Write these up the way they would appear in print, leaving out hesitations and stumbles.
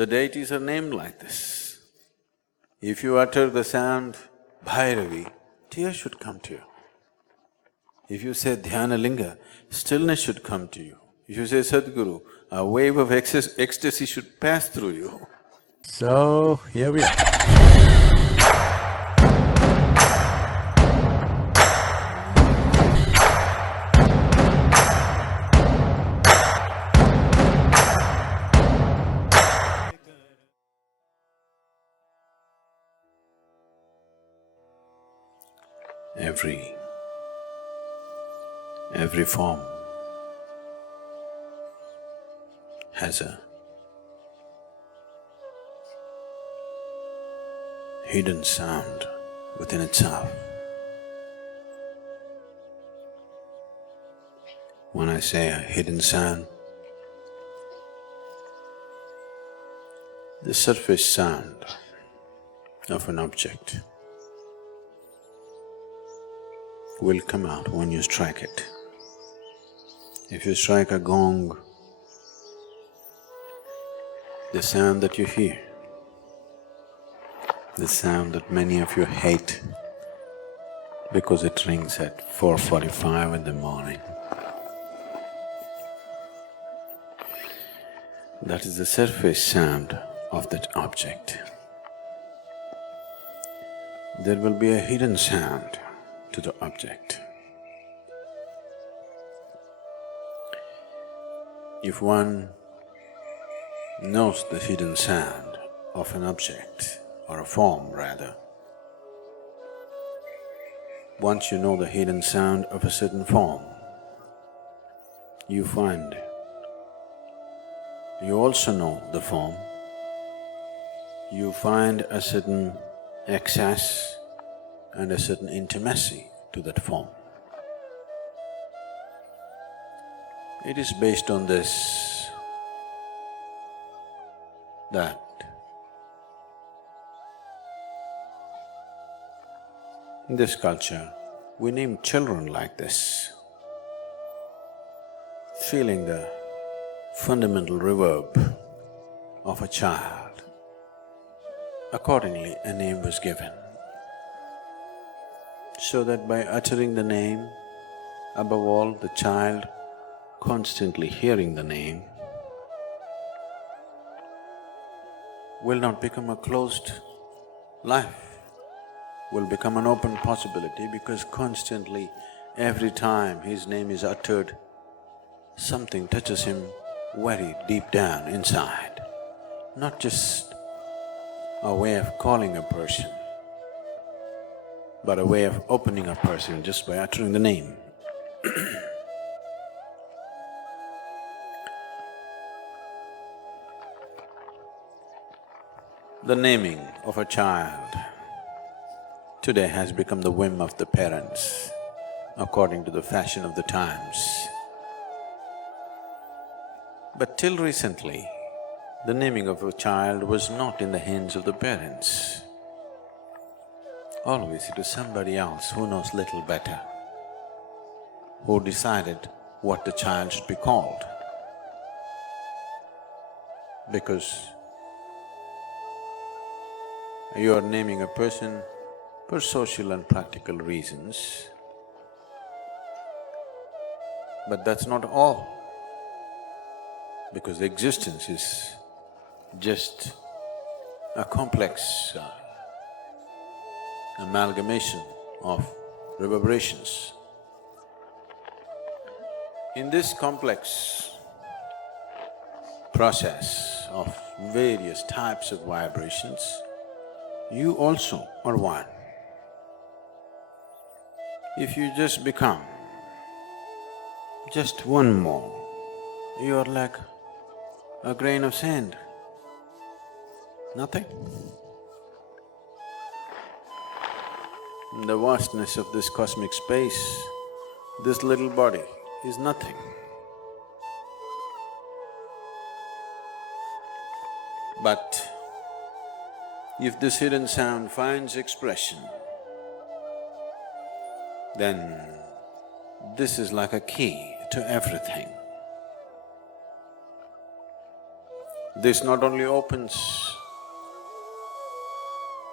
The deities are named like this. If you utter the sound Bhairavi, tears should come to you. If you say Dhyanalinga, stillness should come to you. If you say Sadhguru, a wave of ecstasy should pass through you. So, here we are. Every form has a hidden sound within itself. When I say a hidden sound, the surface sound of an object will come out when you strike it. If you strike a gong, the sound that you hear, the sound that many of you hate because it rings at 4:45 in the morning, that is the surface sound of that object. There will be a hidden sound to the object. If one knows the hidden sound of an object, or a form rather, once you know the hidden sound of a certain form, you also know the form, you find a certain access and a certain intimacy to that form. It is based on this that in this culture, we name children like this, feeling the fundamental reverb of a child. Accordingly, a name was given, so that by uttering the name, above all the child constantly hearing the name, will not become a closed life, will become an open possibility, because constantly, every time his name is uttered, something touches him very deep down inside. Not just a way of calling a person, but a way of opening a person just by uttering the name. The naming of a child today has become the whim of the parents, according to the fashion of the times. But till recently, the naming of a child was not in the hands of the parents. Always it was somebody else who knows little better, who decided what the child should be called. Because you are naming a person for social and practical reasons, but that's not all, because existence is just a complex amalgamation of reverberations. In this complex process of various types of vibrations, you also are one. If you just become just one more, you are like a grain of sand, nothing. In the vastness of this cosmic space, this little body is nothing. But if this hidden sound finds expression, then this is like a key to everything. This not only opens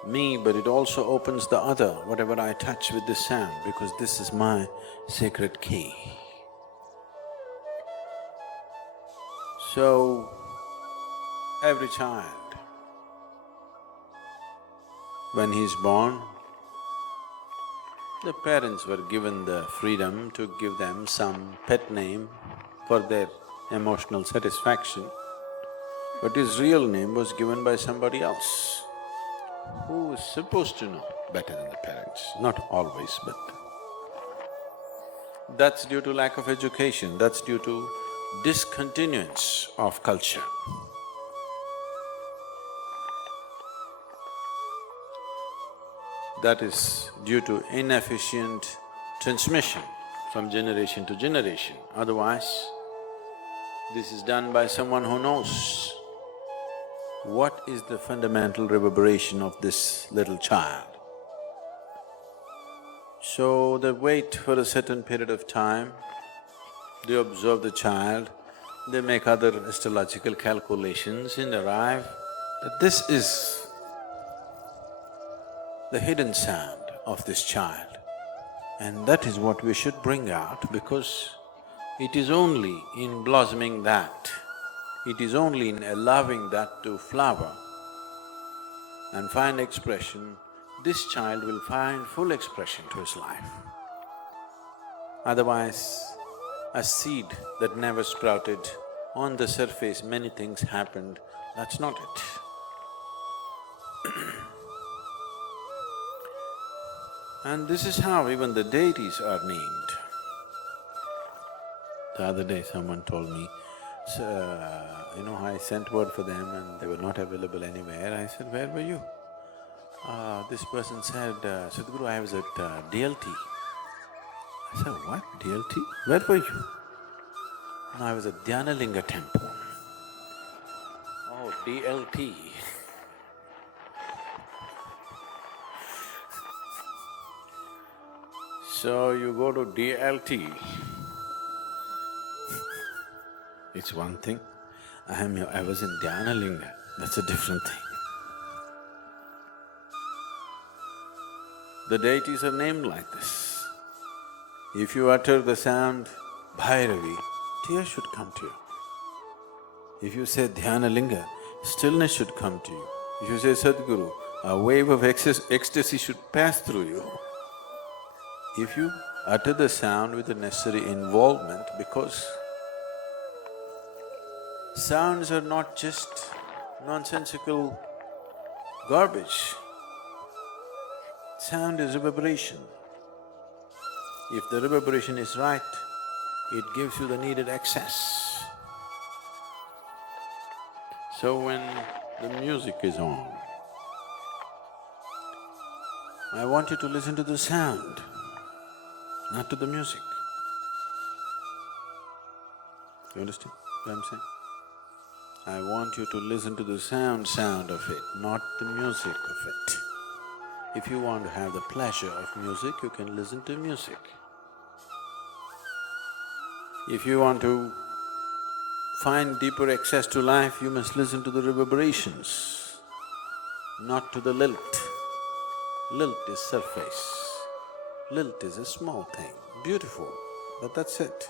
me, but it also opens the other, whatever I touch with this sound, because this is my sacred key. So, every child, when he's born, the parents were given the freedom to give them some pet name for their emotional satisfaction, but his real name was given by somebody else who is supposed to know better than the parents. Not always, but that's due to lack of education, that's due to discontinuance of culture. That is due to inefficient transmission from generation to generation. Otherwise, this is done by someone who knows what is the fundamental reverberation of this little child. So they wait for a certain period of time, they observe the child, they make other astrological calculations and arrive that this is the hidden sound of this child. And that is what we should bring out, because it is only in blossoming that, it is only in allowing that to flower and find expression, this child will find full expression to his life. Otherwise, a seed that never sprouted, on the surface many things happened, that's not it. And this is how even the deities are named. The other day someone told me, I sent word for them and they were not available anywhere. I said, where were you? This person said, Sadhguru, I was at DLT. I said, what? DLT? Where were you? No, I was at Dhyanalinga temple. Oh, DLT. So you go to DLT, it's one thing. I was in Dhyanalinga, that's a different thing. The deities are named like this. If you utter the sound Bhairavi, tears should come to you. If you say Dhyanalinga, stillness should come to you. If you say Sadhguru, a wave of ecstasy should pass through you. If you utter the sound with the necessary involvement, because sounds are not just nonsensical garbage. Sound is reverberation. If the reverberation is right, it gives you the needed access. So when the music is on, I want you to listen to the sound, not to the music. You understand what I'm saying? I want you to listen to the sound of it, not the music of it. If you want to have the pleasure of music, you can listen to music. If you want to find deeper access to life, you must listen to the reverberations, not to the lilt. Lilt is surface. Lilt is a small thing, beautiful, but that's it.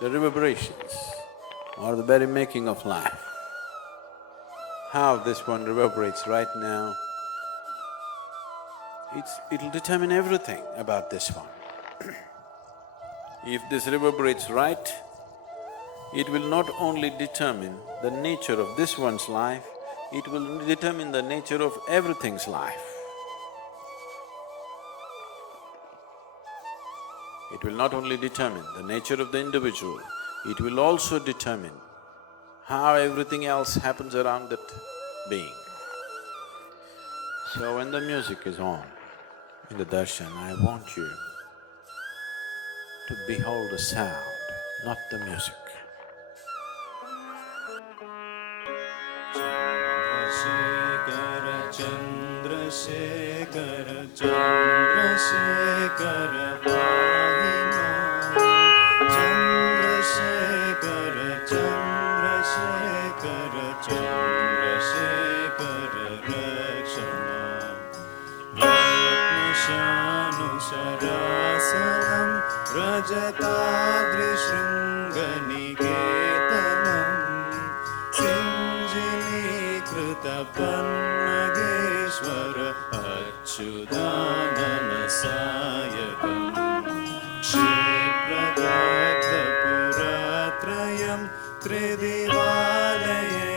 The reverberations are the very making of life. How this one reverberates right now, it'll determine everything about this one. If this reverberates right, it will not only determine the nature of this one's life, it will determine the nature of everything's life. It will not only determine the nature of the individual, it will also determine how everything else happens around that being. So when the music is on in the darshan, I want you to behold the sound, not the music. Chandrasekhara, Chandrasekhara, Chandrasekhara, Chandrasekhara, Chandrasekhara. Chandrashekhar रक्ष माम् रत्नशानुसरासनं रजताद्रिशृङ्गनिकेतनं सिञ्जिनीकृतपन्नगेश्वर अच्युतानन सायकम् क्षेत्रदग्धपुरत्रयं त्रिदिवालये